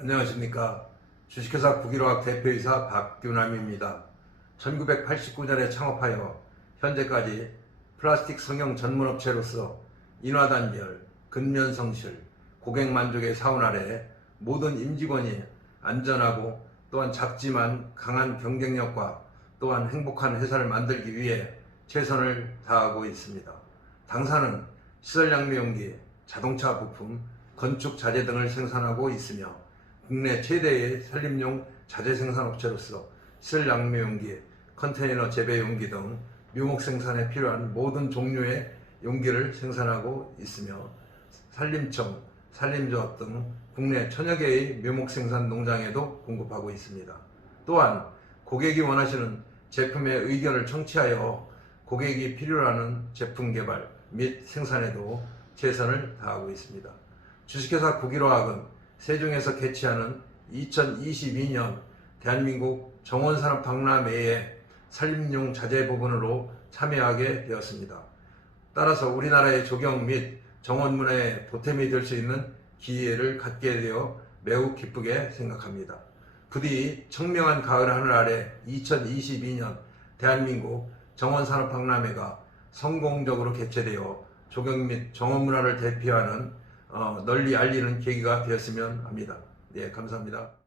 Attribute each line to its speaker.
Speaker 1: 안녕하십니까. 주식회사 국일화학 대표이사 박규남입니다. 1989년에 창업하여 현재까지 플라스틱 성형 전문업체로서 인화단결, 근면성실, 고객 만족의 사원 아래 모든 임직원이 안전하고 또한 작지만 강한 경쟁력과 또한 행복한 회사를 만들기 위해 최선을 다하고 있습니다. 당사는 시설양미용기, 자동차 부품, 건축 자재 등을 생산하고 있으며 국내 최대의 산림용 자재 생산 업체로서 시설양미 용기, 컨테이너 재배 용기 등 묘목 생산에 필요한 모든 종류의 용기를 생산하고 있으며 산림청, 산림조합 등 국내 천여 개의 묘목 생산 농장에도 공급하고 있습니다. 또한 고객이 원하시는 제품의 의견을 청취하여 고객이 필요로 하는 제품 개발 및 생산에도 최선을 다하고 있습니다. 주식회사 국일화학은 세종에서 개최하는 2022년 대한민국 정원산업 박람회에 산림용 자재 부분으로 참여하게 되었습니다. 따라서 우리나라의 조경 및 정원 문화에 보탬이 될 수 있는 기회를 갖게 되어 매우 기쁘게 생각합니다. 부디 청명한 가을 하늘 아래 2022년 대한민국 정원산업박람회가 성공적으로 개최되어 조경 및 정원 문화를 대표하는 어, 널리 알리는 계기가 되었으면 합니다. 네, 감사합니다.